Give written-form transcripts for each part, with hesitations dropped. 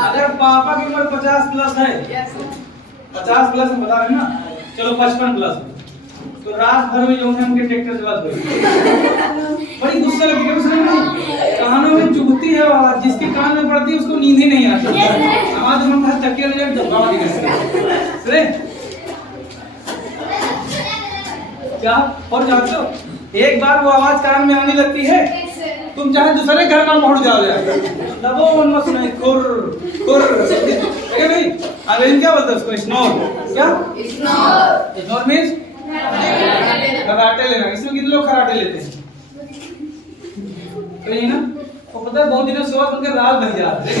अगर पापा की उम्र 50 प्लस है, 50 प्लस बता रहे हैं ना, चलो 55 प्लस, तो रात भर में जो है उनके ट्रैक्टर चलाते हुए बड़ी गुस्सा लगती है उसने, नहीं कानों में चुभती है आवाज, जिसके कान में पड़ती है उसको नींद ही नहीं आती, आवाज में बहुत तकिया ले जाके दबा दी क्या। और जानते हो एक बार वो आवाज कान में आने लगती है, तुम चाहे दूसरे घर में पहुंच जाओ दबो मत सुनाई खुर खुर है नहीं। अंग्रेजी क्या बोलते हैं उसको? स्नोर। क्या स्नोर? स्नोर मींस खराटे लेना। इसमें कितने लोग खराटे लेते हैं? तो ये ना वो पता है बहुत दिनों से सोवत उनके रात भर जा रहे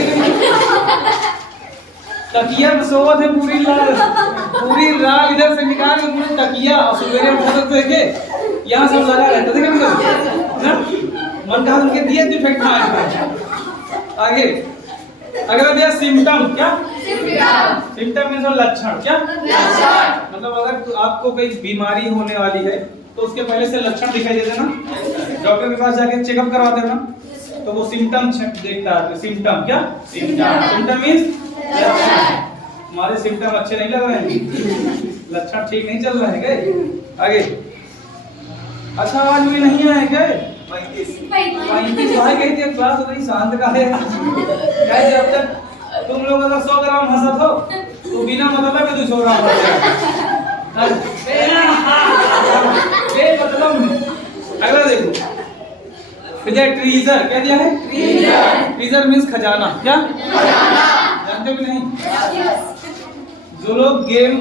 तकिया में सोवत है पूरी रात इधर से निकाल के पूरी तकिया, और सवेरे उठकर देखे यहाँ सब लगा रहता था ना, मन कहा उनके दिए डिफेक्ट ना आगे। अगला दिया सिम्टम। क्या सिम्टम मींस लक्षण। क्या लक्षण? मतलब अगर आपको कोई बीमारी होने वाली है तो उसके पहले से लक्षण दिखाई देते ना, डॉक्टर के पास जाके चेकअप करवाते हो ना, तो वो सिम्टम देखता है। सिम्टम क्या? सिम्टम मींस हमारे सिम्टम अच्छे नहीं लग रहे हैं, लक्षण ठीक नहीं चल रहे हैं। आगे अच्छा आज भी नहीं आए क्या? 35 भाई कही थी क्लास उतनी शांत का है। कैसे अब तक तुम लोग अगर 100 ग्राम हंसत हो तो बिना मतलब के 200 ग्राम अगला देखो ट्रीजर। क्या दिया है? ट्रीजर मींस खजाना। क्या जानते भी नहीं? जो लोग गेम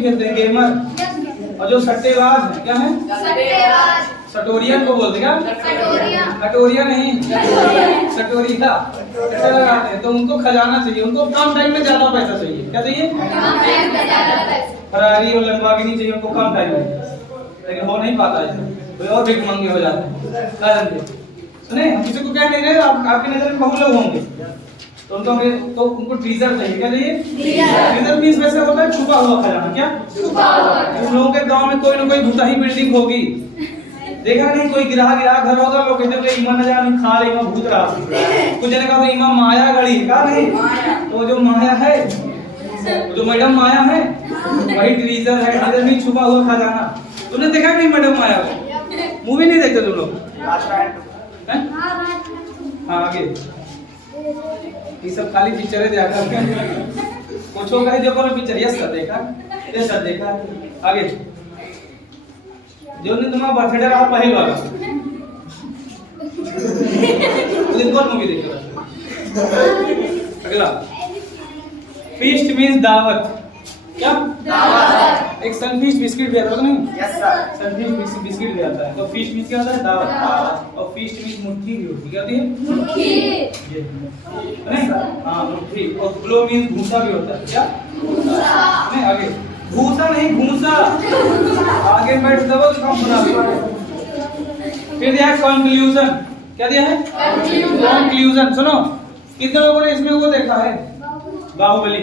खेलते हैं, गेमर, और जो सट्टेबाज है, क्या है? सटोरियन को बोलते हैं। क्या कटोरिया नहीं, सटोरिया लगाते हैं, तो उनको खजाना चाहिए, उनको कम टाइम में ज्यादा पैसा चाहिए। क्या चाहिए? फरारी और लंबागिनी चाहिए उनको कम टाइम में, लेकिन हो नहीं पाता है, और भी महंगे हो जाते हैं। सुने हम किसी को कह नहीं रहे, आपकी नजर में बहुत लोग होंगे तो उनको ट्रीजर चाहिए। क्या चाहिए? ट्रीजर मींस वैसे होता है छुपा हुआ खजाना। क्या छुपा हुआ? उन लोगों के गांव में कोई ना कोई भूताही बिल्डिंग होगी, देखा नहीं? कोई गिरा घर होगा, लोग कहते हैं ईमान न जाने खा ले ईमान भूत रहा, कुछ जने कहा ईमान माया गड़ी का नहीं, तो जो माया है, जो मैडम माया है वही ट्रीजर है। ट्रीजर मींस छुपा हुआ खजाना। तूने देखा नहीं मैडम माया को? मूवी नहीं देखते तुम लोग? हाँ आगे ये सब खाली पिक्चर है देखा, कुछ होगा जो कौन पिक्चर? यस सर देखा, यस सर देखा। आगे जो ने तुम्हारा बर्थडे रहा पहले वाला दिन कौन मूवी देखा? अगला फीस्ट मींस दावत। क्या दावत? एक सनफिश बिस्किट भी आता है नहीं? यस सर, सनफिश बिस्किट भी आता है। तो फिश मींस क्या होता है? दावत। और फीस्ट मींस मुट्ठी भी होती है। क्या होती है? मुट्ठी। नहीं हाँ मुट्ठी। और ग्लो मींस भूसा भी होता है। क्या भूसा? नहीं आगे भूसा नहीं भूसा, आगे बैठ दबो तो कम बना। फिर दिया है कंक्लूजन। क्या दिया है? कंक्लूजन। सुनो कितने लोगों ने इसमें वो देखा है? बाहुबली।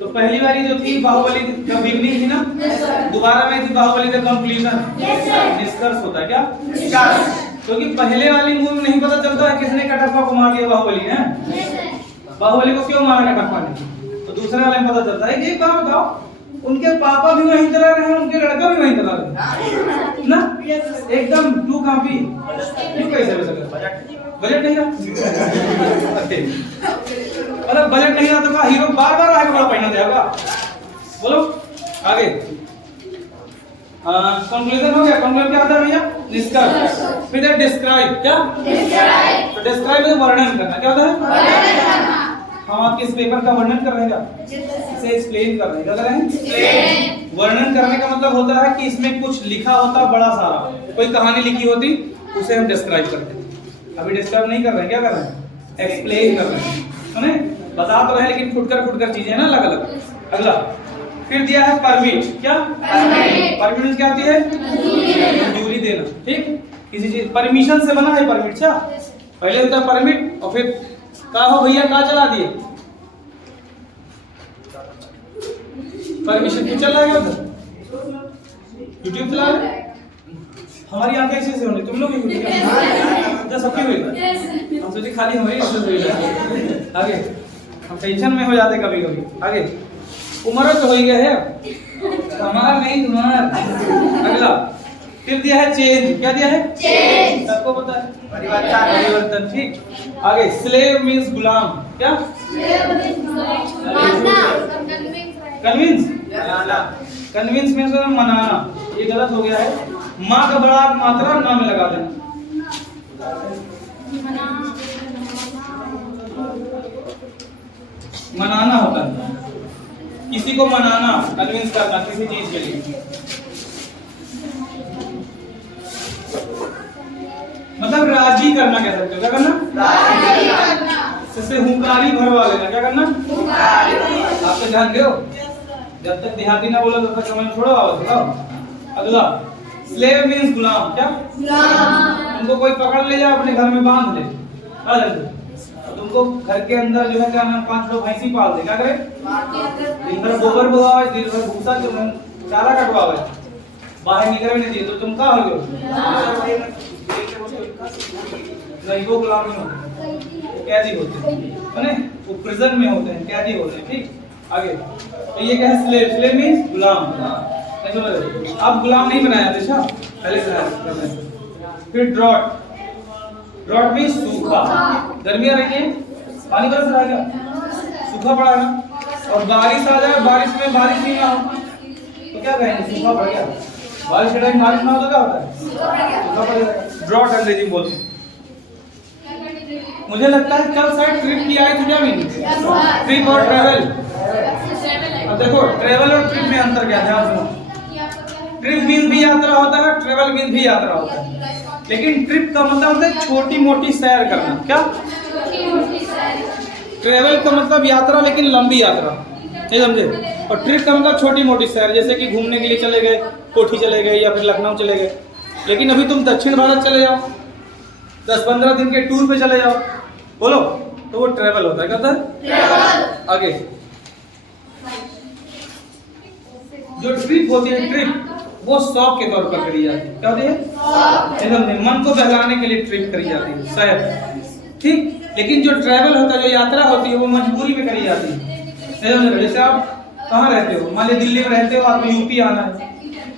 तो पहली बारी जो थी बाहुबली का बिगनिंग थी ना, दोबारा में थी बाहुबली का कंक्लूजन, निष्कर्ष होता है। क्या निष्कर्ष? क्योंकि पहले वाली मूवी नहीं पता चलता है किसने कटप्पा को मार दिया बाहुबली ने, बाहुबली को क्यों मारा कटप्पा ने, तो दूसरे वाले में पता चलता है। एक बात बताओ, उनके पापा भी वहीं चला रहे हैं, उनके लड़का भी वहीं चला रहे ना, एकदम टू कॉपी। क्यों कैसे हो सकता? बजट नहीं रहा, मतलब बजट नहीं रहा तो का हीरो बार आगे बड़ा पहना जाएगा। बोलो आगे कंक्लूजन हो गया। कंक्लूजन क्या होता है भैया? निष्कर्ष। फिर डिस्क्राइब। क्या डिस्क्राइब? तो डिस्क्राइब में वर्णन करना। क्या होता है? वर्णन करना। हम आपके इस पेपर का वर्णन कर रहे हैं, इसे एक्सप्लेन कर रहे हैं। क्या कर रहे हैं? वर्णन करने का मतलब होता है कि इसमें कुछ लिखा होता बड़ा सारा, कोई कहानी लिखी होती उसे हम डिस्क्राइब करते हैं। अभी डिस्क्राइब नहीं कर रहे हैं, क्या कर रहे हैं? एक्सप्लेन कर रहे हैं। सुने बता तो रहे हैं लेकिन फुटकर चीजें ना अलग अलग। अगला फिर दिया है परमिट। क्या परमिट क्या होती है? मंजूरी देना। ठीक, किसी चीज परमिशन से बना है परमिट। क्या पहले होता है परमिट, और फिर का हो भैया का चला दिए परमिशन। क्यों चल रहा है उधर? यूट्यूब चला रहे? हमारी आंखें ऐसे होनी, तुम लोग भी सबकी हुई, हम सोचे खाली हमारी आगे हम टेंशन में हो जाते कभी कभी। आगे उम्र तो हो ही गया है, हमारा नहीं तुम्हारा। अगला फिर दिया है चेंज। क्या दिया है? चेंज। सबको पता है परिवर्तन, परिवर्तन। ठीक। आगे स्लेव मींस गुलाम। क्या? कन्विंस, कन्विंस मींस मनाना। ये गलत हो गया है, माँ का बड़ा मात्रा ना में लगा देना। मनाना होता है, किसी को मनाना, कन्विंस करना किसी चीज के लिए। मतलब राजी करना कह सकते हो। क्या करना? राजी करना। जैसे हुंकारी भरवा लेना। क्या करना? आप तो जानते हो, जब तक देहाती ना बोला तब तक समझ छोड़ो। आओ अगला स्लेव मींस गुलाम। क्या? गुलाम। उनको कोई पकड़ ले जाए अपने घर में बांध ले, तुमको घर के अंदर जो है क्या नाम 5 लोग भैंसी पाल दे, क्या करे? दिन भर गोबर बोआवे, दिन भर भूसा जो चारा कटवावे, बाहर निकलने नहीं दिए, तो तुम क्या हो गए? नहीं, वो गुलाम नहीं होते, कैदी होते हैं, वो प्रिजन में होते हैं, कैदी होते हैं। ठीक। आगे तो ये क्या है? स्लेव। स्लेव मींस गुलाम। अब गुलाम नहीं बनाया था, पहले बनाया। फिर ड्रॉट। ड्रॉट मींस सूखा। गर्मी आ रही है, पानी बरस रहा है, क्या सूखा पड़ा है ना। और बारिश आ जाए, बारिश में बारिश नहीं ना हो तो क्या कहेंगे? सूखा पड़ गया। बारिश के टाइम बारिश ना हो तो क्या होता है? सूखा पड़ जाएगा। ड्रॉट अंग्रेजी में बोलते हैं। मुझे लगता है कल शायद ट्रिप की आई थी। क्या मीनिंग? ट्रिप और ट्रेवल। अब देखो ट्रेवल और ट्रिप में अंतर क्या है, ध्यान सुनो। ट्रिप मींस भी यात्रा होता है, ट्रेवल मींस भी यात्रा होता है, लेकिन ट्रिप का मतलब होता है छोटी मोटी सैर करना। क्या? ट्रेवल का मतलब यात्रा, लेकिन लंबी यात्रा, नहीं समझे? और ट्रिप का मतलब छोटी मोटी सैर, जैसे कि घूमने के लिए चले गए, कोठी चले गए या फिर लखनऊ चले गए। लेकिन अभी तुम दक्षिण भारत चले जाओ, 10-15 दिन के टूर पे चले जाओ, बोलो, तो वो ट्रेवल होता है। क्या होता है? आगे जो ट्रिप होती है, ट्रिप वो शौक के तौर पर करी जाती है। क्या होती है? एकदम मन को बहलाने के लिए ट्रिप करी जाती है, सैर। ठीक। लेकिन जो ट्रैवल होता है, जो यात्रा होती है, वो मजबूरी में करी जाती है। जैसे आप कहाँ रहते हो, मान ली दिल्ली में रहते हो, आपको यूपी आना है,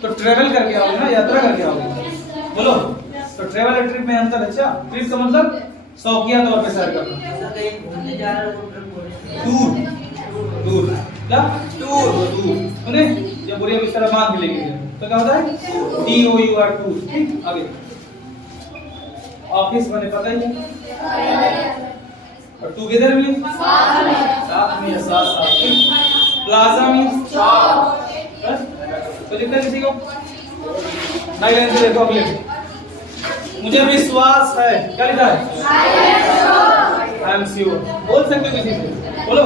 तो ट्रैवल करके आओगे ना, यात्रा करके आओगे, बोलो। तो ट्रैवल और ट्रिप में अंतर है। अच्छा, ट्रिप का मतलब शौकिया तौर पे सैर करना, टूर। टूर क्या? टूर। सुने, जब बुढ़िया बिस्तर बांध के लेके तो क्या होता है? TOUR, tour. ठीक। आगे ऑफिस मैंने पता ही है, और टुगेदर में साथ में, साथ। प्लाजा में तो लिखना किसी को नहीं लेने से। देखो अगले, मुझे विश्वास है। क्या लिखा है? I am sure. बोल सकते हो किसी से, बोलो।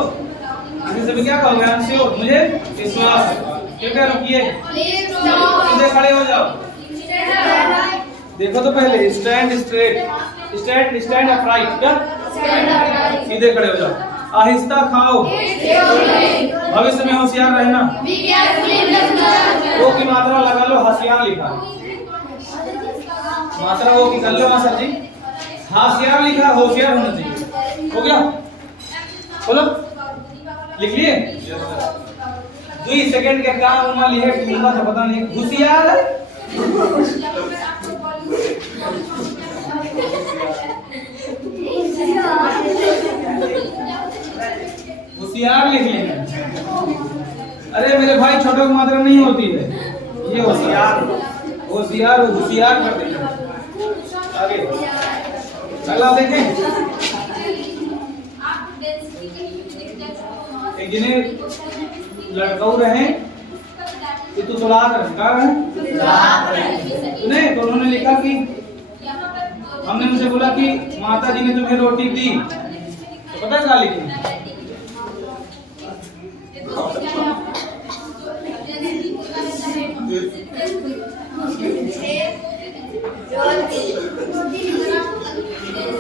किसी से भी क्या कहोगे? आई एम श्योर, मुझे विश्वास है। क्या रुकिए, सीधे खड़े हो जाओ। देखो तो पहले स्टैंड स्ट्रेट, स्टैंड अपराइट। क्या? सीधे खड़े हो जाओ। आहिस्ता खाओ, भविष्य में होशियार रहना। वो की मात्रा लगा लो, होशियार लिखा है, मात्रा वो की कर लो। हाँ सर जी, होशियार लिखा, होशियार होना चाहिए। हो गया? बोलो, लिख लिए? 2 सेकंड के काम उमा लिखे, टूंगा तो पता नहीं। होशियार है, होशियार लिख लेंगे। अरे मेरे भाई, छोटो की मात्रा नहीं होती है, ये होशियार, होशियार, होशियार कर देंगे। आगे अगला देखें। एक जिन्हें लड़का रहे कि तू तलाक रहे, नहीं तो उन्होंने लिखा कि हमने उनसे बोला कि माता जी ने तुम्हें रोटी दी, तो पता क्या लिखे?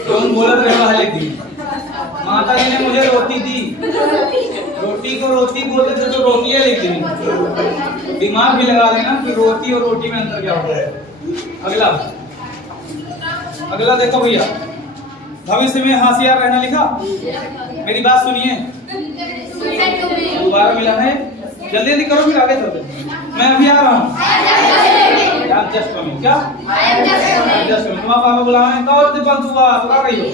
तुम बोलत रहे लिख दी, माता जी ने मुझे रोटी दी। रोटी को रोटी बोलते थे तो रोटियां लिख दी। दिमाग भी लगा लेना कि रोटी और रोटी में अंतर क्या होता है। अगला देखो भैया, भविष्य में होशियार रहना लिखा। मेरी बात सुनिए, दोबारा मिला है, जल्दी जल्दी करो फिर आगे चलते। मैं अभी आ रहा हूँ। Just coming. क्या जस्ट कमिंग? तुम्हारा पापा बुला रहे हैं। कौन से बंद हुआ तो क्या रही हो?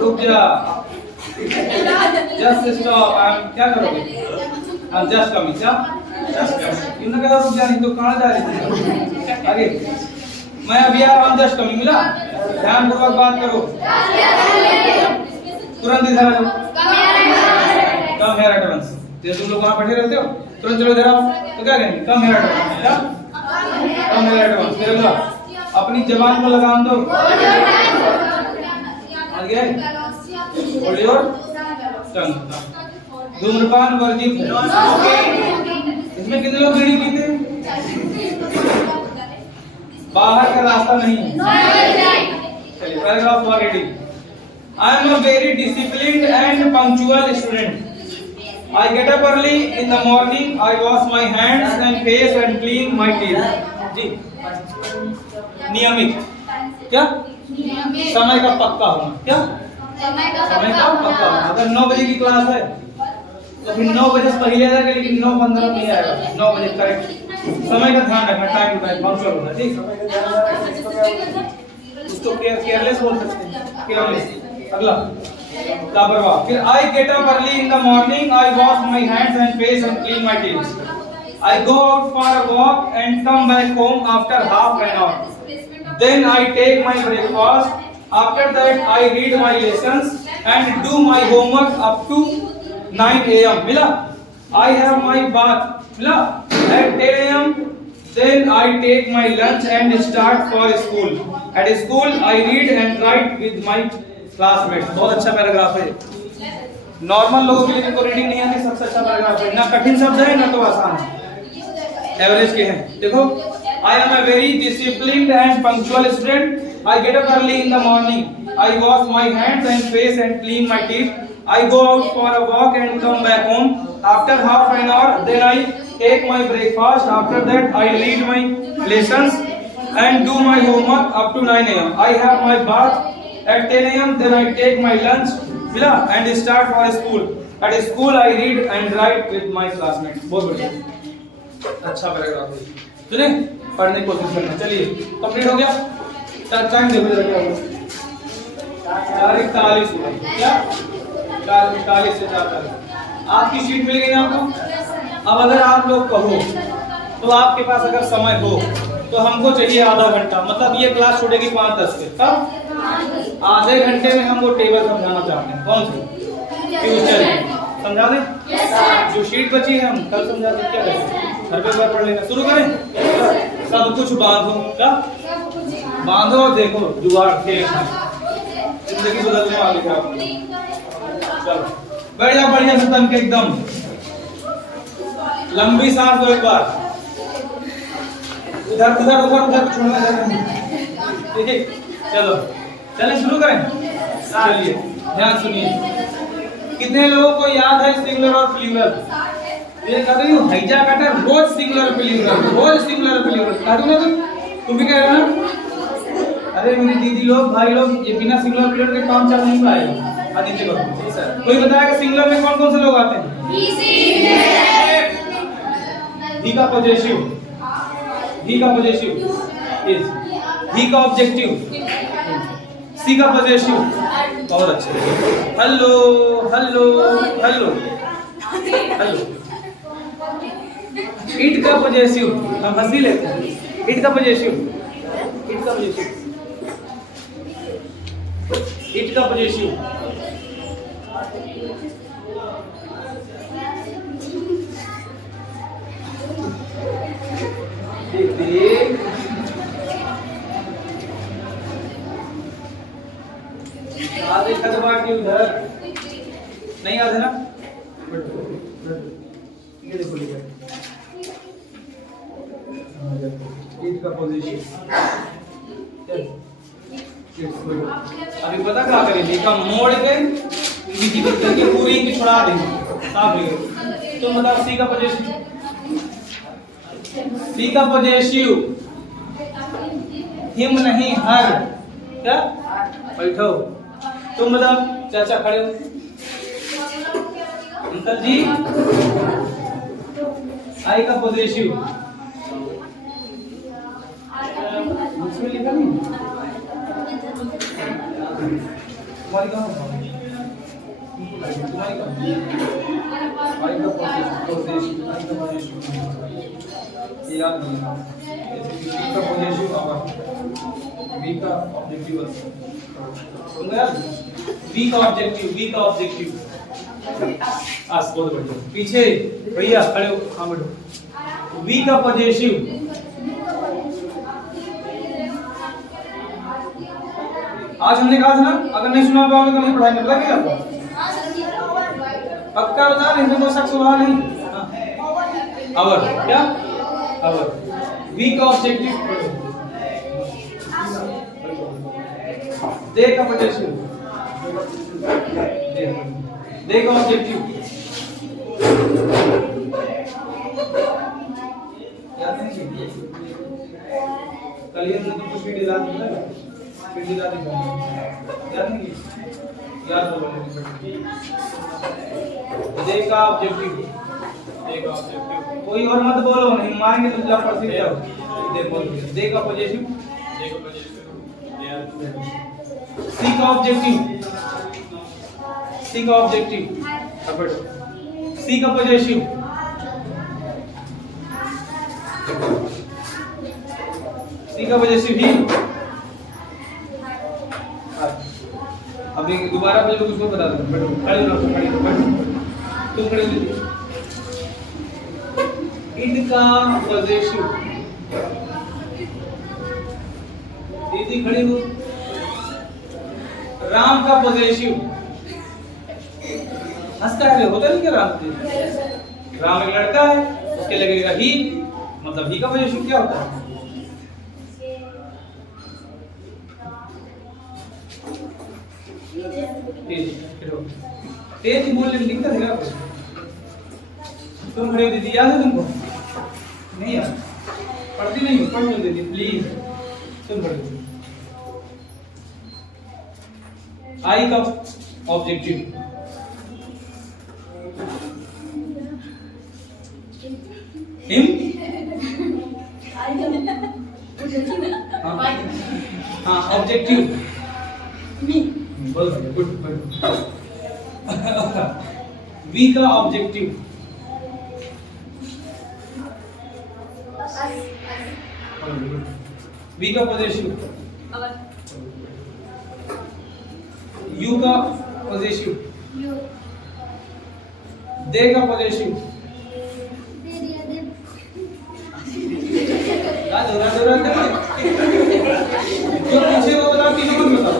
रुक जा, जस्ट स्टॉप। क्या करोगे? Just coming. क्या जस्ट कमिंग? इन्होंने कहा रुक जा, नहीं तो कहाँ जा रही थी आगे? मैं अभी आ रहा हूँ, जस्ट कमिंग। मिला? ध्यानपूर्वक बात करो, तुरंत इधर आ जाओ। Come here at once. जैसे तुम लोग वहाँ बैठे रहते हो, तुरंत चलो इधर आओ। तो क्या कहेंगे? Come here at once. क्या कम हेयर एट वंस? फिर अपनी जबान को लगाम दो। आगे होल्ड योर टंग। धूम्रपान वर्जित है। इसमें कितने लोग बीड़ी पीते हैं? बाहर का रास्ता नहीं है। चलिए, paragraph 180। I am a very disciplined and punctual student. I get up early in the morning. I wash my hands and face and clean my teeth. जी, नियमित। क्या? समय का पक्का होना। क्या? समय का पक्का होना। अगर 9 बजे की क्लास है तो फिर 9 बजे से पहले आएगा, लेकिन 9:15 नहीं आएगा। 9 बजे करेक्ट। समय का ध्यान रखना, टाइम टू टाइम पंक्चुअल होना। ठीक, उसको केयरलेस बोल सकते हैं, केयरलेस। अगला लापरवाह। फिर I get up early in the morning. I wash my hands and face and clean my teeth. I go out for a walk and come back home after half an hour. Then I take my breakfast. After that I read my lessons and do my homework up to 9 a.m. मिला? I have my bath. मिला? At 10 a.m. Then I take my lunch and start for school. At school I read and write with my classmates. बहुत अच्छा paragraph है। Normal लोगों के लिए तो reading नहीं आती, सबसे अच्छा पैराग्राफ है। ना कठिन शब्द है ना तो आसान है, एवरेज के हैं। देखो, I am a very disciplined and punctual student. I get up early in the morning. I wash my hands and face and clean my teeth. I go out for a walk and come back home after half an hour. Then I take my breakfast. After that I read my lessons and do my homework up to 9 a.m. I have my bath at 10 a.m. Then I take my lunch and start for school. At school I read and write with my classmates. बहुत बढ़िया, अच्छा paragraph है। सुने, पढ़ने की कोशिश करना। चलिए, कंप्लीट हो गया। टाइम देखो जरा क्या हुआ। 4:41 हुआ। क्या? 4:41 से 4:40। आपकी शीट मिल गई आपको। अब अगर आप लोग कहो तो आपके पास अगर समय हो तो हमको चाहिए आधा घंटा, मतलब ये क्लास छूटेगी 5:10 पे। तब आधे घंटे में हम वो टेबल समझाना चाहते हैं। कौन सी? फ्यूचर। समझा दें? जो शीट बची है हम कल समझा दें। क्या करें? घर पे पढ़ लेना शुरू करें। सब कुछ बांधो। क्या बांधो? देखो जुगाड़ खेल, जिंदगी बदलने वाली है आपकी। चलो बैठ जाओ बढ़िया से तन के एकदम। लंबी सांस लो एक बार। उधर उधर उधर उधर छोड़ना नहीं। ठीक है, चलो चले शुरू करें। चलिए ध्यान सुनिए। कितने लोगों को याद है सिंगुलर और प्लूरल? ये कह रही हूँ हैजा कटर रोज सिंगुलर प्लूरल, रोज सिंगुलर प्लूरल। कह दूँ ना तुम भी कह रहे हो ना? अरे मेरी दीदी लोग, भाई लोग, ये बिना सिंगुलर प्लूरल के काम चल नहीं पाएगा। आदित्य को कोई बताएगा सिंगुलर में कौन कौन से लोग आते हैं? ही का पॉजिटिव, ही का पॉजिटिव, ही का ऑब्जेक्टिव, सी का पॉजिटिव। बहुत अच्छे। Hello hello hello hello. It का पॉजिटिव हम हंसी लेते हैं। इट का पॉजिटिव, इट का पॉजिटिव, इट का पॉजिटिव। आधे खदबा के उधर नहीं याद है ना? ये देखो लिखा है इट का पोजीशन। अभी पता क्या करेंगे? इसका मोड़ के विजिबल करके पूरी की छुड़ा देंगे, साफ लिखे। तो बताओ सी का पोजीशन, सी का पॉजिटिव हिम नहीं हर, क्या बैठो। तुम बताओ चाचा खड़े हो। अंकल जी आई का पॉजिटिव उसमें लिखा नहीं तुम्हारी कहाँ तुम्हारी कहाँ आई का पॉजिटिव याद नहीं वी का पॉजिटिव वी का ऑब्जेक्टिव वी का ऑब्जेक्टिव आज बहुत बढ़िया पीछे भैया खड़े हो। हाँ बैठो। वी का पॉजिटिव आज हमने कहा था ना अगर नहीं सुना पाओगे तो नहीं पढ़ाई में लगेगा आपको पक्का बता नहीं तो शख्स हुआ नहीं। आवर क्या आवर वी का ऑब्जेक्टिव दे का पॉजिटिव दे का ऑब्जेक्टिव याद नहीं कल ये तो कुछ भी दिला दिया फिर दिला दिया याद नहीं याद हो दे का ऑब्जेक्टिव कोई और मत बोलो नहीं मारेंगे तो जब पढ़ते जाओ दे बोल दे का पॉजिटिव सी का ऑब्जेक्टिव सी का ऑब्जेक्टिव सी का पॉजिटिव सी का पॉजिटिव ही अभी दोबारा मुझे कुछ बता दो बैठो खड़े रहो खड़े बैठो तुम खड़े हो id का पॉजिटिव दीदी खड़ी हो राम का पॉजिटिव हंसता है होता नहीं क्या राम राम एक लड़का है उसके लगेगा ही मतलब ही का पॉजिटिव क्या होता है तेज बोलने में दिक्कत है आपको तुम खड़े हो दीदी याद है तुमको नहीं यार पढ़ती नहीं हो पढ़ लो दीदी प्लीज तुम खड़े हो आई का ऑब्जेक्टिव हिम हाँ ऑब्जेक्टिव मी बोल गुड वी का ऑब्जेक्टिव वी का पॉजिटिव यू का पॉजिटिव दे का पॉजिटिव जो पीछे वो बताओ तीनों को बताओ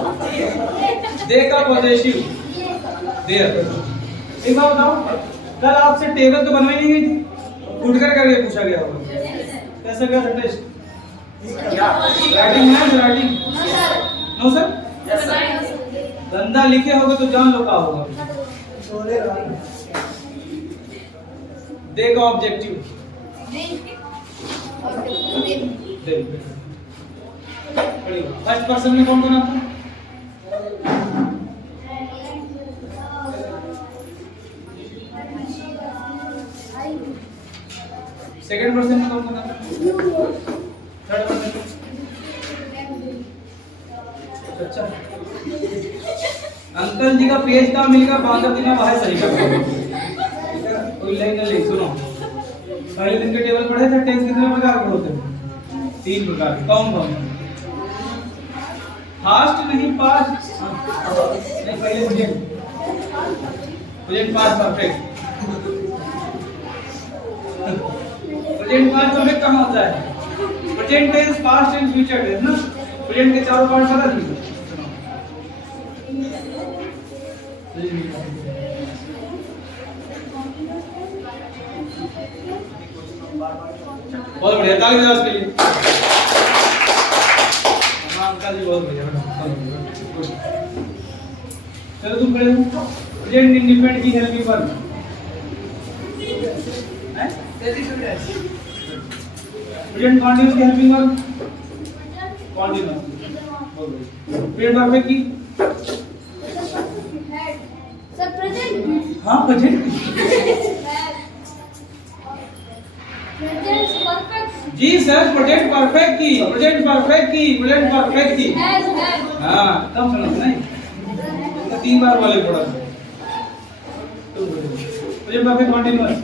दे का पॉजिटिव देयर एक बात बताओ कल आपसे टेबल तो बनवाई नहीं गई थी उठ कर करके पूछा गया होगा कैसा गया था टेस्ट राइटिंग है राइटिंग नो सर गंदा लिखे होगे तो जान लो का होगा दे का ऑब्जेक्टिव फर्स्ट पर्सन में कौन कौन आता है सेकंड पर्सन में कौन कौन आता है थर्ड पर्सन अच्छा अंकल जी का पेज का मिलेगा बाकी दिन का बाहर सही का कोई लाइन ना ले सुनो पहले दिन के टेबल पढ़े थे टेंस कितने प्रकार के होते हैं 3 प्रकार के कौन कौन फास्ट नहीं पास्ट नहीं पहले present past perfect present past perfect कहाँ होता है present tense past tense future tense ना प्रेजेंट के चारों पार्ट पता नहीं बहुत बढ़िया ताली बजाओ इसके लिए अंकल जी बहुत बढ़िया चलो तुम खड़े हो प्रेजेंट इंडिपेंडेंट की हेल्पिंग वर्ब हैं प्रेजेंट कंटीन्यूअस की helping verb continuous present perfect की सर प्रेजेंट हाँ प्रेजेंट परफेक्ट जी सर प्रेजेंट परफेक्ट की प्रेजेंट परफेक्ट की प्रेजेंट परफेक्ट की हाँ तब सुनो नहीं तो 3 बार बोले पड़ा present perfect continuous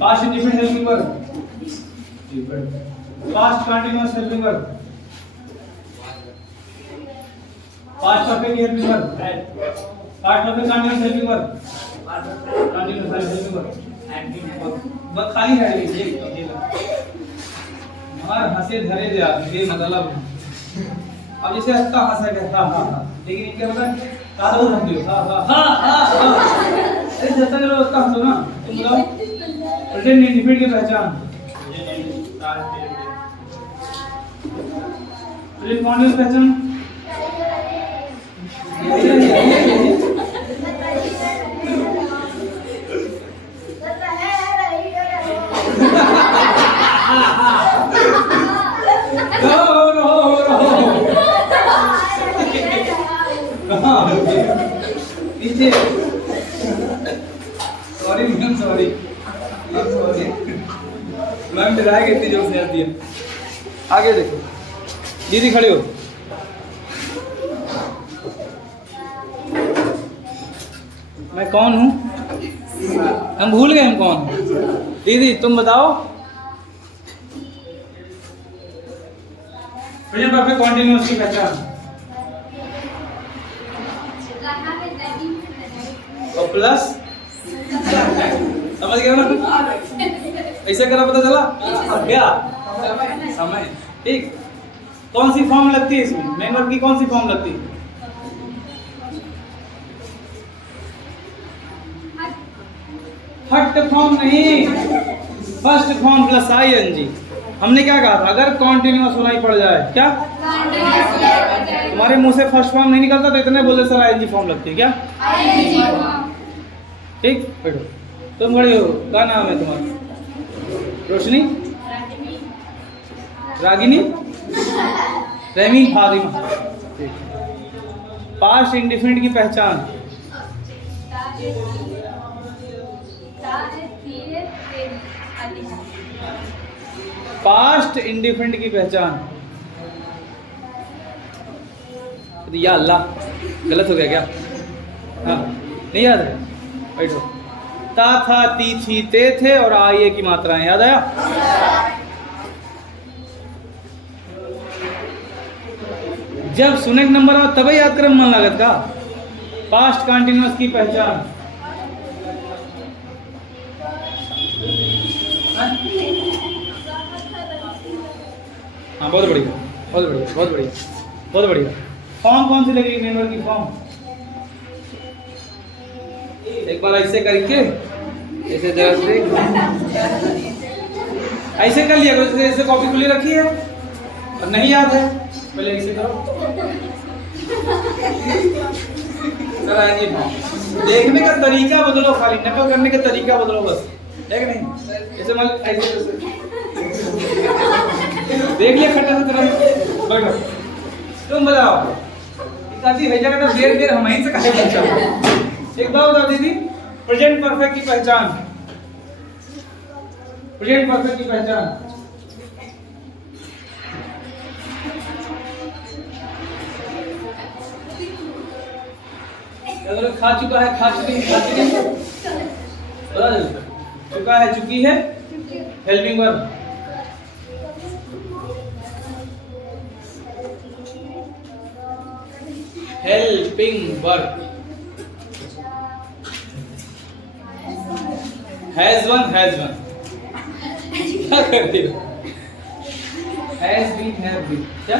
past indefinite helping verb past continuous helping verb past perfect helping verb past perfect continuous helping verb continuous helping verb बस खाली है ये हमार हंसे धरे दे आप ये मतलब अब जैसे हंसता हंसा के हां हां हां लेकिन क्या होता है कादो हम दियो हां हां हां हां अरे जैसा करो उसका हंसो ना तुम बताओ प्रेजेंट इंडिफिनिट की पहचान प्रेजेंट कंटीन्यूअस पहचान नीचे सॉरी मैम सॉरी मैम डरा के इतनी जोर से आती है आगे देखो दीदी खड़ी हो मैं कौन हूँ हम भूल गए हम कौन दीदी तुम बताओ प्रेजेंट परफेक्ट कंटीन्यूअस की पहचान और प्लस समझ गए ना ऐसे करा पता चला क्या समय ठीक कौन सी फॉर्म लगती है इसमें मेन वर्ब की कौन सी फॉर्म लगती है फर्स्ट फॉर्म नहीं फर्स्ट फॉर्म प्लस आईएनजी हमने क्या कहा था अगर कॉन्टिन्यूअस होना ही पड़ जाए क्या तुम्हारे मुंह से फर्स्ट फॉर्म नहीं निकलता तो इतने बोले सर आईएनजी फॉर्म लगती है क्या ठीक बैठो तुम खड़े हो क्या नाम है तुम्हारा रोशनी रागिनी रेमी फातिमा पास्ट इंडिफिनिट की पहचान पास्ट इंडिफिनिट की पहचान या अल्लाह गलत हो गया क्या हाँ नहीं याद है बैठो ता था ती थी ते थे और आइए की मात्राएं याद आया जब सुनेक नंबर आओ तभी याद कर मन लागत का पास्ट कंटिन्यूअस की पहचान हाँ बहुत बढ़िया बहुत बढ़िया बहुत बढ़िया बहुत बढ़िया फॉर्म कौन सी लगेगी मेन वर्ब की फॉर्म एक बार ऐसे करके ऐसे जरा देख ऐसे कर लिया करो ऐसे कॉपी खुली रखी है और नहीं याद है पहले ऐसे करो सर आएंगे देखने का तरीका बदलो खाली नकल करने का तरीका बदलो बस है कि नहीं ऐसे मान ऐसे देख लिया खट्टा से तरह बैठो तुम बताओ इताती भेजा का देर देर हम ही से काहे पूछा एक बात बता दीदी प्रेजेंट परफेक्ट की पहचान प्रेजेंट परफेक्ट की पहचान अगर खा चुका है खा चुकी खा चुकी बता दो चुका है चुकी है helping verb helping verb has one क्या कर रही हो हैज बीन हैव बीन क्या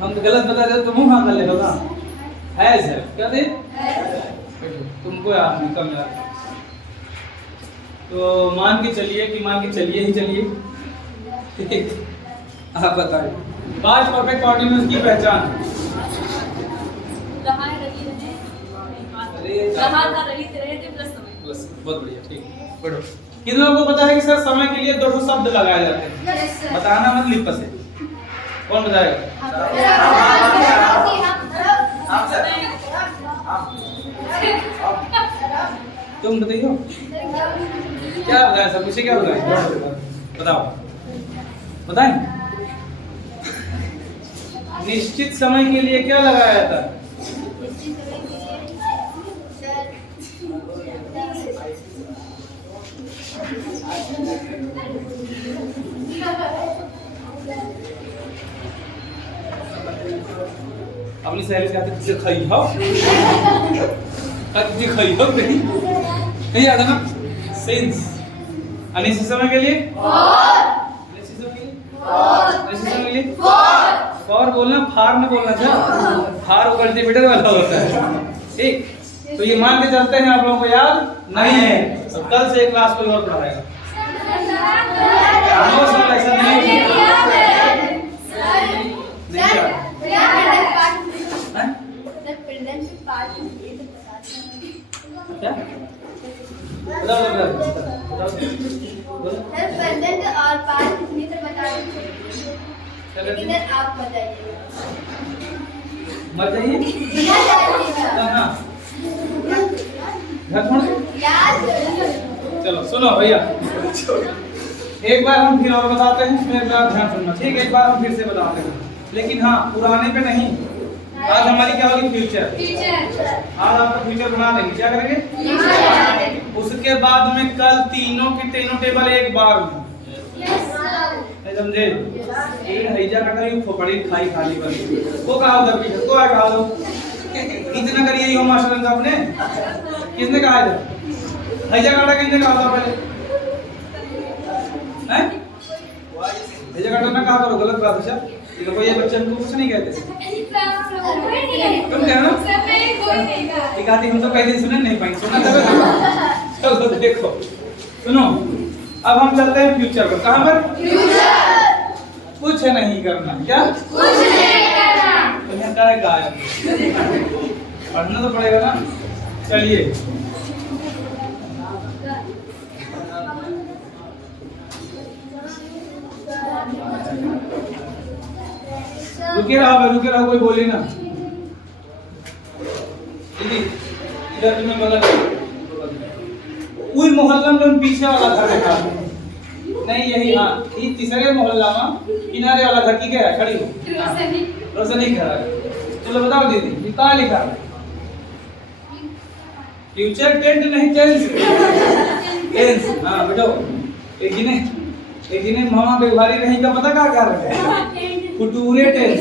हम तो गलत बता रहे हो तो मुंह हाँ कर ले होगा हैज है क्या थे तुमको याद नहीं कम याद तो मान के चलिए ही चलिए आप बताइए पास्ट परफेक्ट कंटीन्यूअस की पहचान बहुत बढ़िया ठीक पढ़ो किन लोगों को पता है कि सर समय के लिए दो शब्द लगाए जाते हैं? Yes, sir. बताना मत लिप से। कौन बताएगा? तुम बताइयो क्या बताएं, सब कुछ क्या बताएं? बताओ बताएं। निश्चित समय के लिए क्या लगाया जाता है? अपनी सहेली से आते किसे खाई हो? किसे खाई हो नहीं आता ना? सेंस। अनिश्चित समय के लिए? अनिश्चित समय के लिए? अनिश्चित समय के लिए? फॉर बोलना, फार न बोलना था। फार वो कल्टीवेटर वाला होता है। ठीक, तो ये मान के चलते हैं आप लोगों को याद नहीं है, तो कल से क्लास कोई और पढ़ाएगा। नो सर, ऐसा नहीं है। क्या? बताओ बताओ बताओ। प्रेजेंट और पास्ट कितनी से बता दीजिए। इधर आप बताइए। मत जाइए। हाँ, घर छोड़। चलो सुनो भैया, एक बार हम फिर और बताते हैं, मेरे बात ध्यान सुनना। ठीक, एक बार हम फिर से बताते हैं, लेकिन हाँ पुराने पे नहीं। आज हमारी क्या होगी? फ्यूचर। आज आपका फ्यूचर बना देंगे। क्या करेंगे? उसके बाद में कल तीनों की तीनों टेबल एक बार में। समझे? हैजा का करी खोपड़ी खाई खाली वाली वो कहा उधर पीछे को आ खा लो। इतना करिए यो मास्टर ने आपने किसने कहा है? हैजा काटा किसने कहा था पहले? हैं? हैजा काटा ना कहा करो, गलत बात है सर। ये लोग ये बच्चे हमको कुछ नहीं कहते। तुम कह रहे हो? एक आदमी हम तो पहले सुने नहीं पाएंगे, सुना तब। चलो देखो सुनो, अब हम चलते हैं फ्यूचर पर। कहाँ पर? कुछ नहीं करना। क्या? कुछ नहीं करना। तो यहाँ क्या है? गायब। पढ़ना तो पड़ेगा ना। चलिए रुके रहो, कोई बोले ना। दीदी इधर तुम्हें बगल उई मोहल्ला में पीछे वाला घर देखा नहीं? यही हाँ, ये तीसरे मोहल्ला में किनारे वाला घर की क्या है? खड़ी हो रोशनी घर है। चलो बताओ दीदी, ये कहाँ लिखा है? फ्यूचर टेंस नहीं, टेंस। टेंस हाँ बेटो। एक जिन्हें मामा बेवारी नहीं का पता क्या कर रहे हैं? फुटूरे टेंस।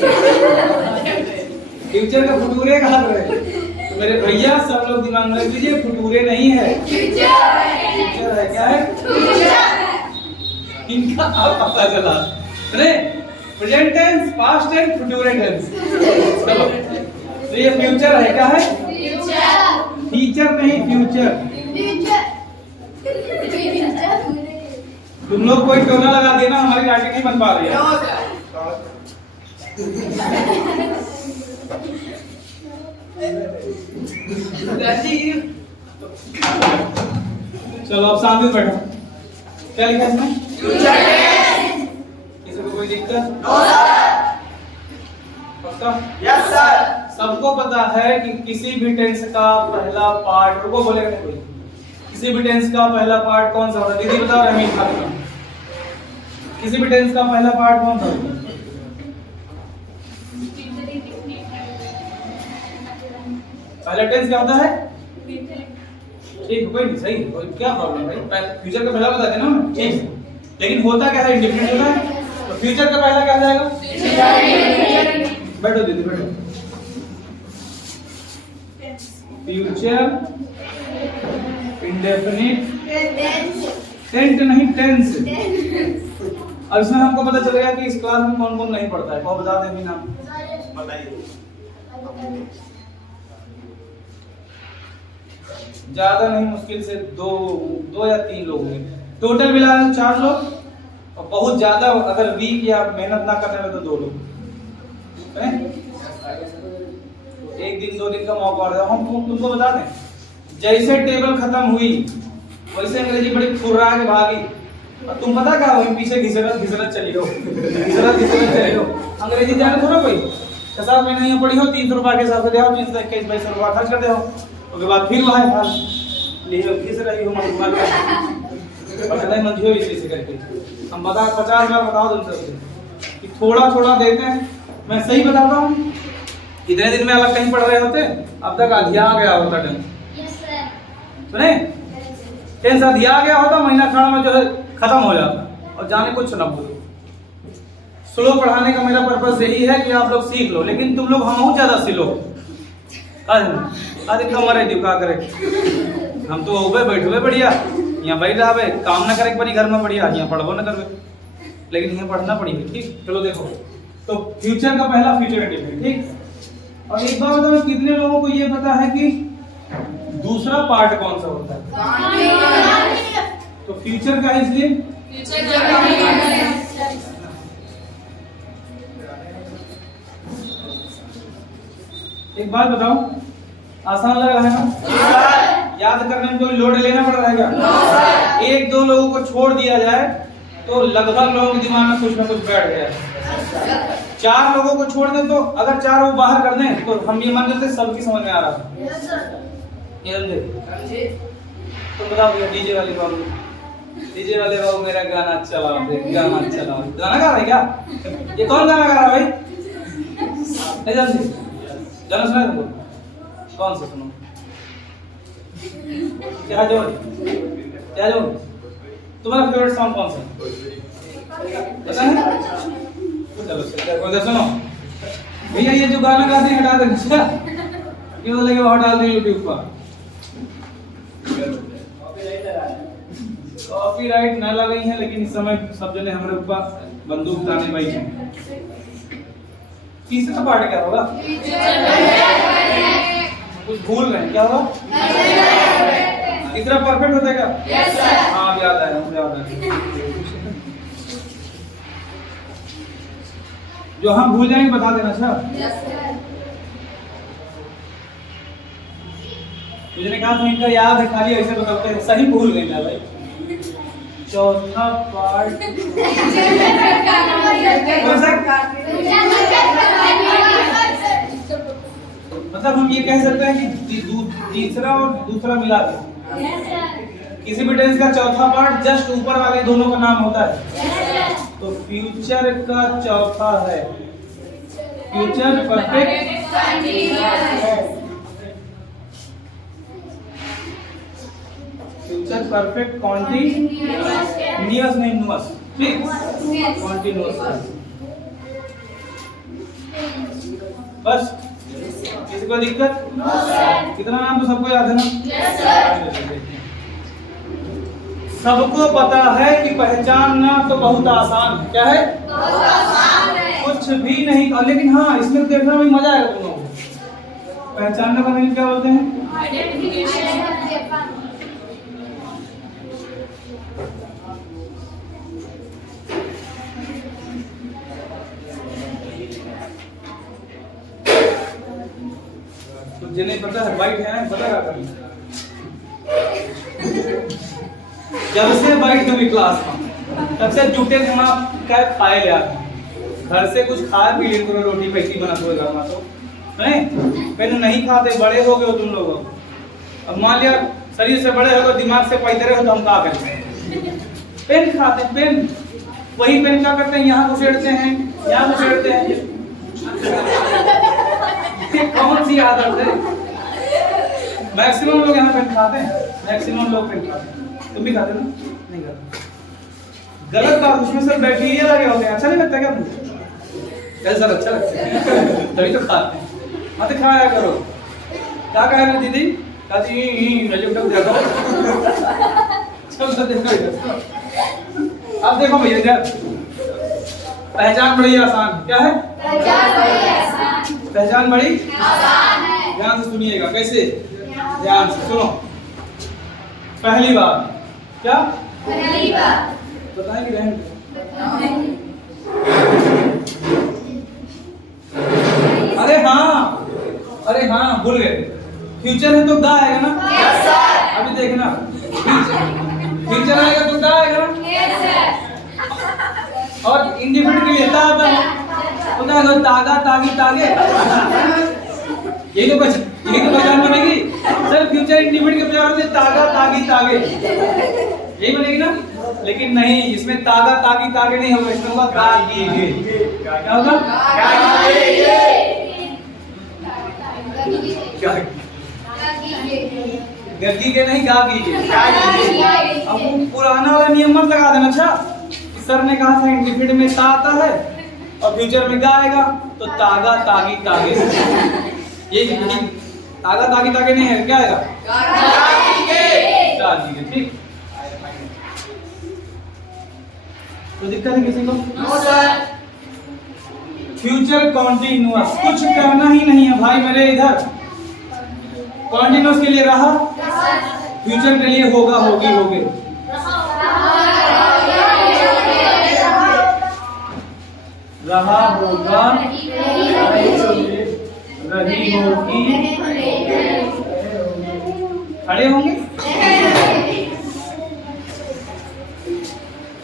फ्यूचर का फुटूरे कहा रहे। तो मेरे भैया सब लोग दिमाग में रख लीजिए, फुटूरे नहीं है, फ्यूचर है। क्या है? इनका अब पता चला। अरे present tense, past tense, future tense. चलो तो ये फ्यूचर है। क्या है? टीचर नहीं, फ्यूचर। तुम लोग कोई टोना लगा देना, हमारी राइटिंग नहीं बन पा रही है। चलो अब शांति से बैठो। क्या लिखा है इसमें? किसी को कोई दिक्कत? No sir. पक्का? Yes sir. सबको पता है कि किसी भी टेंस का पहला पार्ट, रुको बोलेगा नहीं कोई, किसी भी टेंस का पहला पार्ट कौन सा होता है? दीदी बताओ, रमीज खान। किसी भी टेंस का पहला पार्ट कौन सा होता है? पहला टेंस क्या होता है? ठीक, कोई नहीं, सही है, क्या प्रॉब्लम भाई? फ्यूचर का पहला बता देना। ठीक, लेकिन होता क्या है? इंडिफिनिट होता है। तो फ्यूचर का पहला क्या जाएगा? बैठो दीदी बैठो। फ्यूचर इंडेफिनिट टेंस नहीं, टेंस। अब इसमें हमको पता चलेगा कि इस क्लास में कौन कौन नहीं पढ़ता है। कौन बता दें नाम? बताइए। ज्यादा नहीं, मुश्किल से दो या तीन लोग होंगे टोटल मिला 4 लोग, और बहुत ज्यादा अगर वीक या मेहनत ना करने में तो 2 लोग। एक दिन 2 दिन का मौका दे। हम तुमको बता दें, जैसे टेबल खत्म हुई वैसे अंग्रेजी बड़ी फुर्रा के भागी, और तुम पता क्या वहीं पीछे घिसरत चली हो, घिसरत चली हो। अंग्रेजी जाने थोड़ा कोई 6-7 महीने यहाँ पढ़ी हो, 300 रुपये के हिसाब से दे 21-22 रुपया खर्च कर दे हो, उसके बाद फिर वहाँ हाल लिए घिस रही हो मन मंझी हो इसी से करके। हम बता 50 बार बताओ तुम सबसे कि थोड़ा थोड़ा देते हैं। मैं सही बताता हूँ, इतने दिन में अलग कहीं पढ़ रहे होते, अब तक अधिया आ गया होता टेंस। सुने, टेंस अधिया आ गया होता, महीना खाना में जो है खत्म हो जाता, और जाने कुछ न बोलो। स्लो पढ़ाने का मेरा पर्पस यही है कि आप लोग सीख लो, लेकिन तुम लोग हम ज्यादा सिलो। अरे कमरे दिखा करे, हम तो उबे बैठे बढ़िया, यहाँ बैठ रहा काम ना करे पड़ी घर में बढ़िया, यहाँ पढ़बो ना करवे, लेकिन यहाँ पढ़ना पड़ी। ठीक, चलो देखो, तो फ्यूचर का पहला फ्यूचर इंडेफिनिट, ठीक। और एक बार बताओ, कितने लोगों को ये पता है कि दूसरा पार्ट कौन सा होता है? तो फ्यूचर का इसलिए एक बात बताओ, आसान लग रहा है ना? याद करने में कोई लोड लेना पड़ रहा है क्या? एक दो लोगों को छोड़ दिया जाए तो लगभग लोगों के दिमाग में कुछ ना कुछ बैठ गया। 4 लोगों को छोड़ दें तो अगर 4 वो बाहर कर दें तो हम ये मान लेते सबकी समझ में आ रहा है। ये तो बताओ भैया, डीजे वाले बाबू मेरा गाना चलाओ, गाना गा रहे क्या? ये कौन गाना गा रहा है भाई? नहीं जानते? गाना सुना तुमको? कौन सा सुनो? क्या जो तुम्हारा फेवरेट सॉन्ग कौन सा पता है? चलो सुनो भैया, ये जो गाना गाते हैं हटा देना, ये बोले वो हटा दे यूट्यूब पर। कॉपीराइट न लगी है, लेकिन इस समय सब जने हमारे ऊपर बंदूक ताने भाई हैं। तीसरा पार्ट क्या होगा? कुछ भूल रहे हैं, क्या होगा? तीसरा परफेक्ट होता है क्या? yes, हाँ याद आया, मुझे याद आया। जो हम भूल जाएंगे बता देना। अच्छा मुझे कहा था इनका याद है, खाली ऐसे बताते हैं, सही भूल गए ना भाई। चौथा पार्ट मतलब हम ये कह सकते हैं कि तीसरा और दूसरा मिला के किसी भी टेंस का चौथा पार्ट जस्ट ऊपर वाले दोनों का नाम होता है। तो फ्यूचर का चौथा है future perfect future perfect continuous नहीं नुअस, ठीक, कॉन्टिन्यूअस। बस, किसी को दिक्कत? कितना नाम तो सबको याद है ना? सबको पता है कि पहचानना तो बहुत आसान है। क्या है? बहुत आसान है। कुछ भी नहीं, लेकिन हाँ इसमें देखना भी मजा आएगा तुम लोगों को। पहचानने का मीनिंग क्या बोलते हैं? जिन्हें पता है वाइट है ना, पता क्या? जब से वाइट हुई क्लास में तब से जुटे दिमाग क्या खाए यार, घर से कुछ खा पी ले करो, रोटी पैसी बना दो घर में, तो नहीं पहले नहीं खाते, बड़े हो गए हो तुम लोग। अब मान लिया शरीर से बड़े हो गए, दिमाग से पैदे रहे हो, तो हम क्या करते हैं? पेन खाते, पेन, वही पेन क्या करते हैं? यहाँ घुसेड़ते हैं, यहाँ घुसेड़ते हैं। कौन सी आदत है? मैक्सिमम लोग यहाँ पेन खाते हैं, मैक्सिमम लोग पेन खाते हैं। तुम भी खाते ना? नहीं खाते। गलत बात, उसमें सिर्फ बैक्टीरिया लगे होते हैं। अच्छा नहीं लगता क्या मुझे? ऐसा अच्छा लगता है तभी तो खाते हैं। हाँ तो खाया करो। क्या कह रहे दीदी? अब देखो भैया इधर, पहचान बड़ी आसान। क्या है? पहचान बड़ी आसान है। ध्यान से सुनिएगा, कैसे? ध्यान से सुनो। पहली बात क्या? पहली बात बताएंगे, अरे हाँ भूल गए। फ्यूचर है तो दा आएगा ना? Yes sir. अभी देखना फ्यूचर आएगा तो क्या आएगा? और इंडिफिनिट के लिए ता आता है तो क्या होगा? तागा तागी तागे। यही तो पहचान बनेगी सर। फ्यूचर इंडिफिनिट के बजाय होते तागा तागी तागे, यही बनेगी ना। लेकिन नहीं, इसमें तागा तागी तागे नहीं होगा, इसमें होगा गागीगे। क्या होगा? गगीगे नहीं, गागीगे। अब वो पुराना वाला नियम मत लगा देना। अच्छा, सर ने कहा था इंडिफिनिट में ता आता है और फ्यूचर में गा आएगा तो तागा तागी तागे। ये तागा तागी तागे नहीं है, क्या आएगा? गागीगे। ठीक, तो दिक्कत है किसी को? फ्यूचर कॉन्टिन्यूअस, कुछ करना ही नहीं है भाई मेरे इधर। कॉन्टिन्यूअस के लिए रहा, फ्यूचर के लिए होगा होगी होगे। रहा होगा रही होगी खड़े होंगे।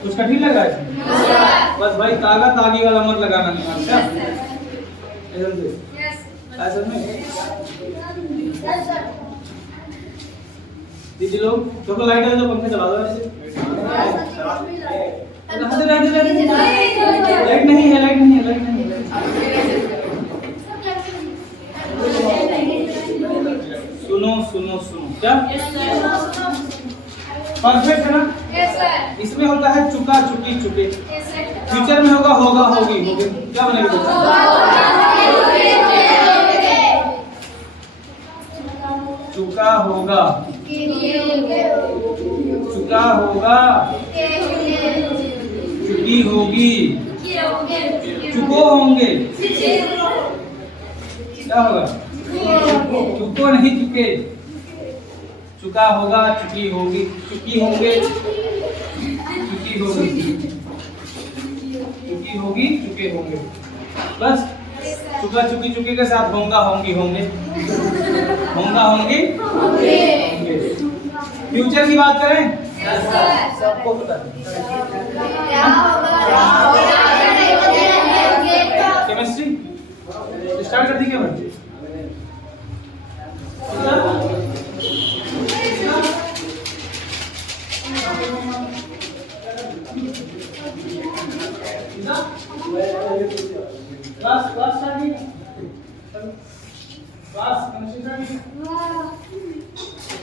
कुछ कठिन लग रहा है? बस भाई तागा तागी वाला मत लगाना नहीं क्या? ऐसा नहीं दीदी लोग, चलो लाइट है तो पंखे चला दो ऐसे। लाइट नहीं है, लाइट नहीं है, लाइट नहीं है। सुनो सुनो सुनो, क्या परफेक्ट है ना? इसमें होता है चुका चुकी चुके। फ्यूचर में होगा होगा होगी होगी। क्या बनेगा? चुका होगा चुका होगा चुकी होगी चुको होंगे। क्या होगा? चुको नहीं चुके। चुका होगा चुकी होगी चुकी होंगे चुकी होगी चुकी होगी चुके होंगे। बस चुका चुकी चुके के साथ होगा होंगी होंगे होगा होंगी होंगे। फ्यूचर की बात करें, सबको पता है केमिस्ट्री स्टार्ट कर दी क्या बच्चे?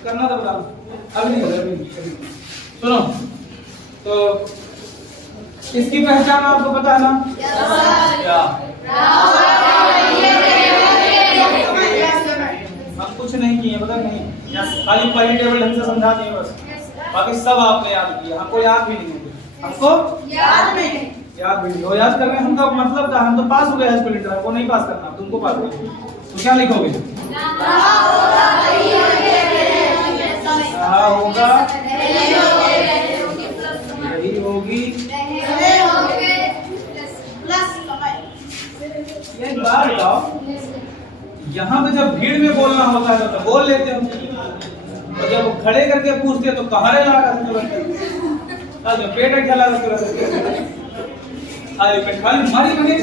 करना तो बता अभी नहीं। सुनो, तो इसकी पहचान आपको पता है ना? क्या? हम कुछ नहीं किए, पता नहीं, खाली पहली टेबल ढंग से समझा दिए बस। बाकी सब आपने याद किया, हमको याद भी नहीं होगा। हमको याद भी नहीं हो। याद करने हमका मतलब था, हम तो पास हो गए स्कूल इंटर, हमको नहीं पास करना, तुमको पास करना। तो क्या लिखोगे? रहा होगा रही होगी। एक बात बताओ, यहाँ पे जब भीड़ में बोलना होता है तो बोल लेते हो, और जब खड़े करके पूछते तो कहाँ ला पेट अठला खाली मारी बने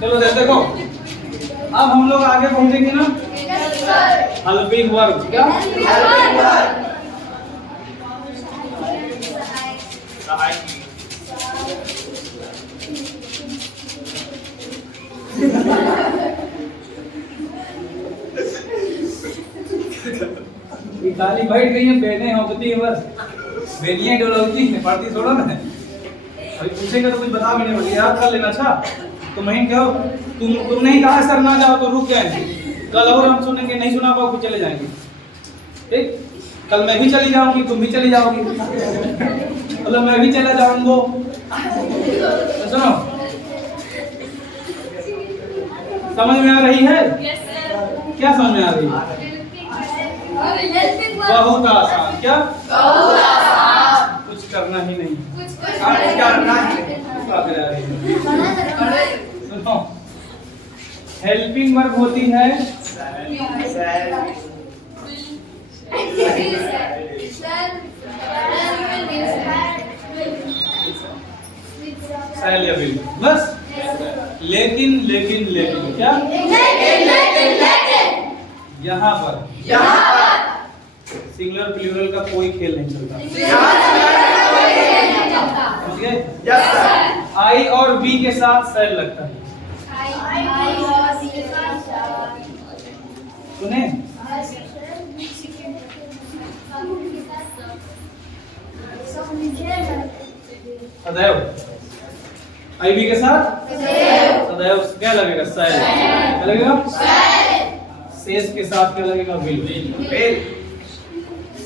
चलो देखो, अब हम लोग आगे पहुंचेंगे ना हेल्पिंग वर्ब। क्या? खाली बैठ गई है, बेने होती है बस, बेनियां डोलती है, पढ़ती थोड़ा ना है। अभी पूछेगा तो कुछ बता भी नहीं, याद कर लेना। अच्छा तो महीन कहो, तुम नहीं कहा सर ना जाओ तो रुक जाएंगे, कल और हम सुनेंगे, नहीं सुना पाओ तो चले जाएंगे। ठीक, कल मैं भी चली जाऊंगी, तुम भी चली जाओगी, मतलब मैं भी चला जाऊंगा। तो सुनो, समझ में आ रही है? क्या समझ में आ रही है? बहुत आसान। क्या? बहुत आसान। कुछ करना ही नहीं। सुनो, हेल्पिंग वर्ब होती है सेल या विल, बस। लेकिन लेकिन लेकिन क्या? यहाँ पर सिंगुलर प्लूरल का कोई खेल नहीं चलता। समझ गए? आई और बी के साथ सेल लगता है। सुने? सदैव आई बी के साथ सदैव क्या लगेगा? सेल। क्या लगेगा? शेष के साथ क्या लगेगा? विल।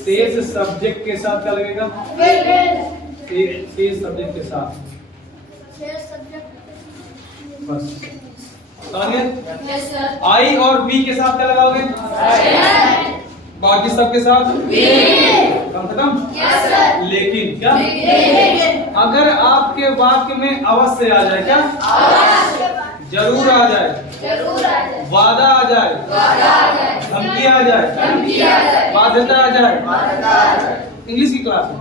शेष सब्जेक्ट के साथ क्या लगेगा? शेष सब्जेक्ट के साथ, बस। समझ गए? आई और बी के साथ क्या लगाओगे? बाकी सब के साथ कम से कम। लेकिन क्या? अगर आपके वाक्य में अवश्य आ जाए, क्या? जरूर आ जाए, वादा आ जाए, धमकी आ जाए, बाध्यता आ जाए। इंग्लिश की क्लास है।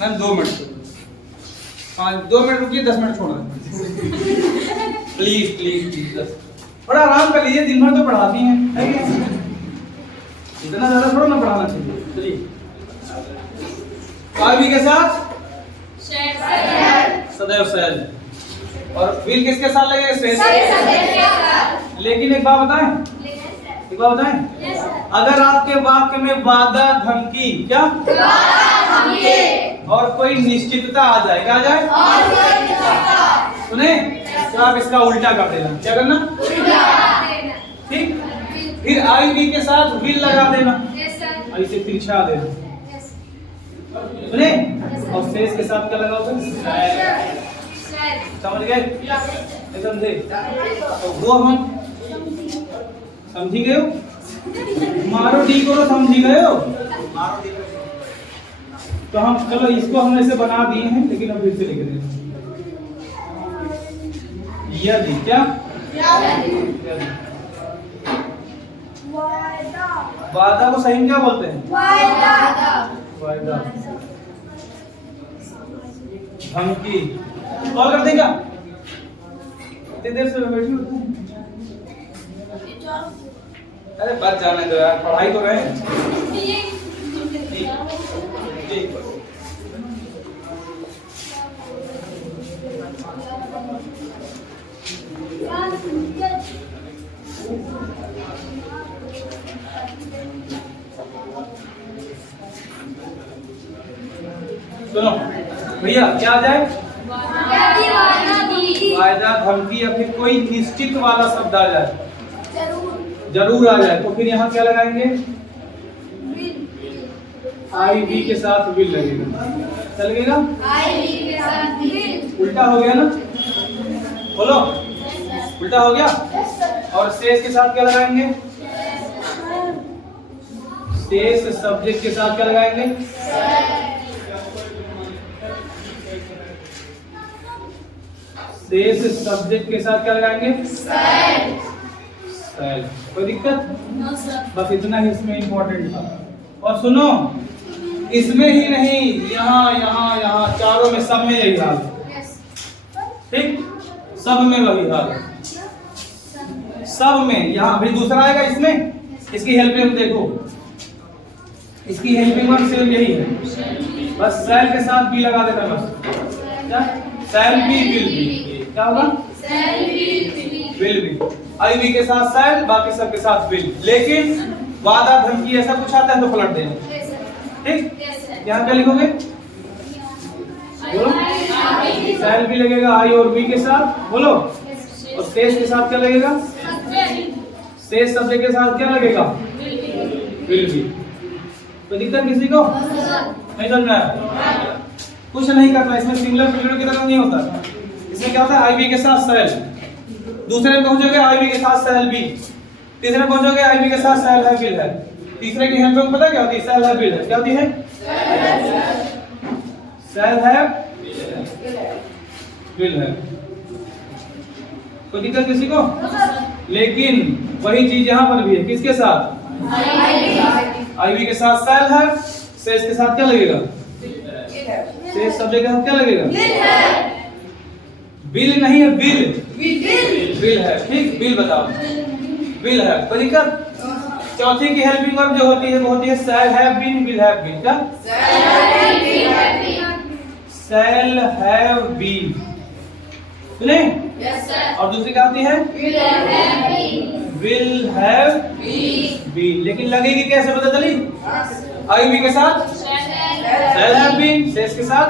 मैम 2 मिनट, 2 मिनट रुकिए, 10 मिनट छोड़ दें। प्लीज प्लीज प्लीज, 10 थोड़ा आराम कर लीजिए। दिन भर तो पढ़ाती हैं, इतना ज्यादा थोड़ा ना पढ़ाना चाहिए। चलिए, आई बी के साथ सदैव सेल, और विल किसके साथ लगेगा? शेष। लेकिन एक बात बताएं, अगर आपके वाक्य में वादा, धमकी, क्या और कोई निश्चितता आ जाए, क्या आ जाए? सुने? तो आप इसका उल्टा कर देना। क्या करना? ठीक। फिर आई बी के साथ विल लगा देना, ऐसे तिरछा देना। सुने? और शेष के साथ क्या लगाओगे? समझ गए? समझे? तो वो हम समझी गए हो? मारो डी को तो समझी गए हो? तो हम चलो इसको हम ऐसे बना दिए हैं, लेकिन अब फिर से लिख दें। यदि क्या? वादा को सही में क्या बोलते हैं? वादा। धमकी। कॉल कर देगा? इतनी देर से बैठी हो? अरे बच जाने दो यार, पढ़ाई तो रहे हैं। सुनो भैया, क्या आ जाए? वायदा, धमकी या फिर कोई निश्चित वाला शब्द आ जाए, जरूर आ जाए, तो फिर यहाँ क्या लगाएंगे? आई बी के साथ विल लगेगा। क्या लगेगा? उल्टा हो गया ना? बोलो, उल्टा हो गया। और शेष के साथ क्या लगाएंगे? शेष सब्जेक्ट के साथ क्या लगाएंगे? शेष सब्जेक्ट के साथ क्या लगाएंगे? सेल। कोई दिक्कत? बस इतना ही इसमें इंपॉर्टेंट था। और सुनो, इसमें ही नहीं, यहाँ यहाँ यहाँ चारों में, सब में यही हाल है। ठीक, सब में वही हाल है, सब में। यहाँ भी दूसरा आएगा इसमें, इसकी हेल्पिंग देखो, इसकी हेल्पिंग वर्ब सेम यही है, बस सेल के साथ बी लगा देना। बस क्या? Shall be will be. क्या होगा? Will be. आई बी के साथ सेल, बाकी सब के साथ विल। लेकिन वादा, धमकी ऐसा कुछ आता है तो पलट देना। ठीक, यहाँ क्या लिखोगे? बोलो, सेल भी लगेगा आई और बी के साथ। बोलो, और शेष के साथ क्या लगेगा? शेष सब्जेक्ट के साथ क्या लगेगा? Will be. तो दिक्कत किसी को नहीं समझ में आया? कुछ नहीं करना इसमें, सिंगुलर प्लूरल की तरह नहीं होता। इसमें क्या होता है? आई बी के साथ सेल, दूसरे में पहुंचोगे आई बी के साथ सेल बी, तीसरे पहुंचोगे आई बी के साथ सेल है बिल है। तीसरे की हेल्पिंग पता क्या होती है? सेल है बिल है। क्या होती है? सेल है बिल है। कोई दिक्कत किसी को? लेकिन वही चीज यहाँ पर भी है। किसके साथ? आई बी के साथ सेल है, सेल्स के साथ क्या लगेगा? सेल्स सब्जेक्ट के साथ क्या लगेगा? बिल नहीं है, बिल बिल है। ठीक, बिल बताओ, बिल है। कोई दिक्कत? चौथी की हेल्पिंग वर्ब जो होती है वो होती है shall have been will have been. क्या? सेल हैव बीन, सुने? और दूसरी क्या होती है? Will have been. लेकिन लगेगी कैसे पता चली? आई बी के साथ सेल हैव बीन, सेल्स के साथ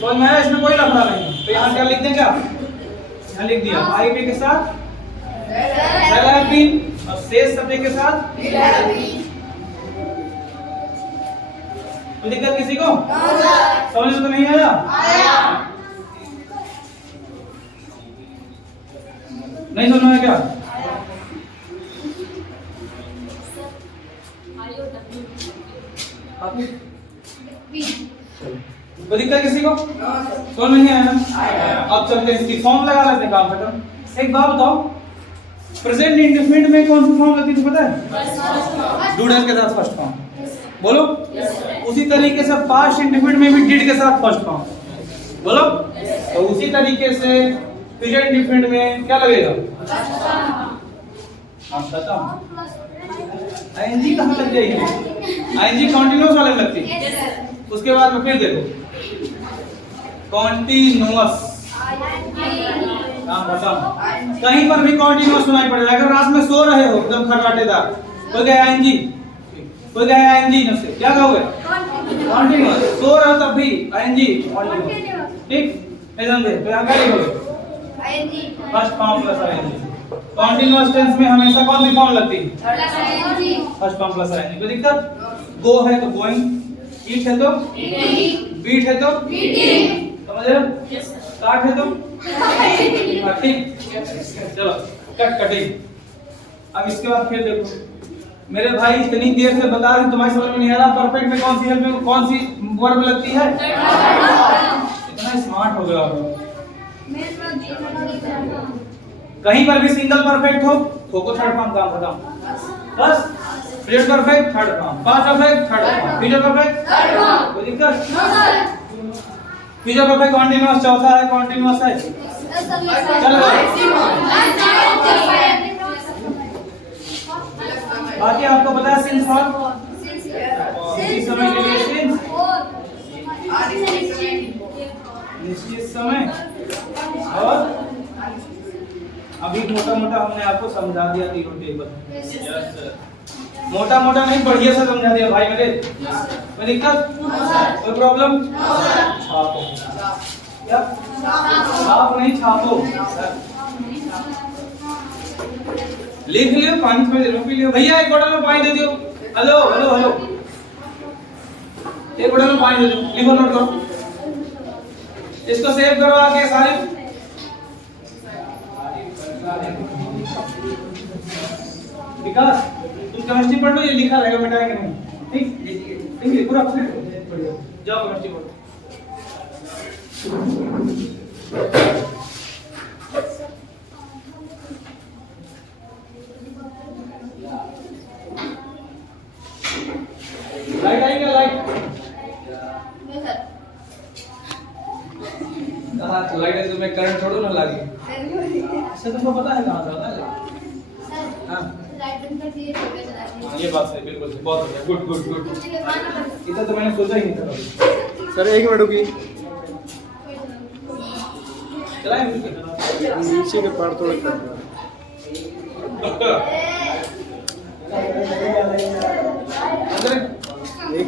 समझ में आया? इसमें कोई लफड़ा नहीं। तो यहाँ क्या लिख दें? क्या यहाँ लिख दिया? आई बी के साथ सेल हैव बीन और सेल्स सब्जेक्ट के साथ। कोई दिक्कत किसी को? समझ में तो नहीं आया? नहीं समझ में? क्या कोई दिक्कत किसी को? समझ में नहीं आया ना? अब चलते हैं इसकी फॉर्म लगा लेते हैं, काम खत्म। एक बात बताओ, प्रेजेंट इंडेफिनिट में कौन सी फॉर्म लगती है पता है? डू डज के साथ फर्स्ट फॉर्म। बोलो। उसी तरीके से पास्ट इंडेफिनिट में भी डिड के साथ फर्स्ट फॉर्म। बोलो। तो उसी तरीके से प्रेजेंट इंडेफिनिट में क्या लगेगा? आईएनजी कहाँ लग जाएगी? आईएनजी कॉन्टिन्यूअस वाले में लगती है। उसके बाद में फिर देखो कॉन्टिन्यूअस, कहीं पर भी कॉन्टिन्यूअस सुनाई पड़ेगा। अगर रात में सो रहे हो एकदम खटखटेदार, कोई कहे आईएनजी, कोई कहे आईएनजी न से क्या कहोगे? कॉन्टिन्यूअस। सो रहे हो तब भी आईएनजी कॉन्टिन्यूअस। ठीक, एकदम दे। तो यहाँ क्या लिखोगे? ING first form plus ING. Continuous tense में हमेशा कौन सी फॉर्म लगती है? First form plus ING. कोई दिक्कत? गो है तो गोइंग, ईट है तो ईटिंग, बीट है तो बीटिंग, समझ रहे हो? स्टार्ट है तो ठीक। चलो कट कटिंग। अब इसके बाद फिर देखो मेरे भाई, इतनी देर से बता रहे तुम्हारी समझ में नहीं आ रहा परफेक्ट में कौन सी हेल्प में कौन सी वर्ब लगती है? इतना स्मार्ट हो गया आप। कहीं पर भी सिंगल परफेक्ट हो तो थर्ड फॉर्म काम खत्म। बस present perfect third form, past perfect third form, future perfect third form. कोई दिक्कत? फ्यूचर परफेक्ट कॉन्टिन्यूअस चौथा है, कॉन्टिन्यूअस है। चलो बाकी आपको पता है सिंस फॉर्म, इस समय के लिए सिंस, निश्चित समय, और अभी मोटा मोटा हमने आपको समझा दिया तीनों टेबल। मोटा मोटा नहीं, बढ़िया से समझा दिया भाई मेरे। कोई दिक्कत? कोई प्रॉब्लम? छापो। क्या? छाप नहीं, छापो। लिख लियो, पानी थोड़ी देर में पी लियो। भैया एक बोतल में पानी दे दियो। हेलो हेलो हेलो, एक बोतल में पानी दे दियो। लिखो, नोट करो, इसको सेव करो आगे सारे। विकास तुम केमिस्ट्री पढ़ लो, ये लिखा रहेगा, मिटाएंगे नहीं। ठीक ठीक है, पूरा जाओ केमिस्ट्री पढ़ो। लाइट आई क्या? लाइट कहाँ? तो लाइट है, तुम्हें करंट छोड़ो ना लागे। इससे तुमको पता है कहाँ से आता है? हाँ ये बात सही, बिल्कुल सही, बहुत अच्छा, गुड गुड गुड। इतना तो मैंने सोचा ही नहीं था। सर एक मिनट रुकिए, चलाएं नीचे के पार थोड़ा कर। एक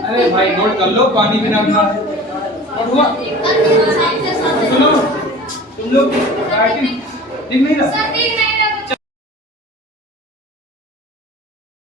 अरे भाई नोट कर लो, पानी बिना नोट हुआ। सुनो तुम लोग दिख नहीं रहा।